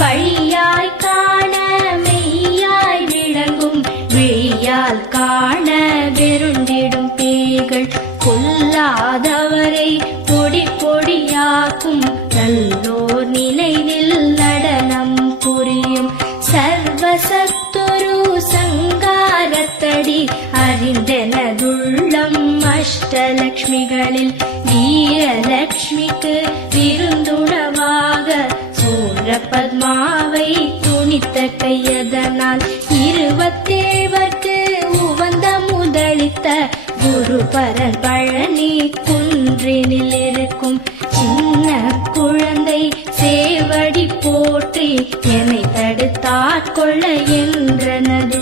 வழியாய் காண மெய்யாய் விளங்கும் விழியால் காண வெருண்டிடும் பேய்கள் கொல்லாதவரை பொடி பொடியாக்கும் நல்லோர் நினைவில் நடனம் புரியும் சர்வசத்துரு சங்காரத்தடி அறிந்தெனதுள்ளம் அஷ்டலக்ஷ்மிகளில் வீரலக்ஷ்மிக்கு விருந்துணவாக சூழ பத்மாவை துணித்த கையதனால் 27 உவந்த முதலித்த குருபரன் பழனி குன்றினில் இருக்கும் சின்ன குழந்தை சேவடி போற்றி என்னை தடுத்தாட்கொள்ள என்றனது.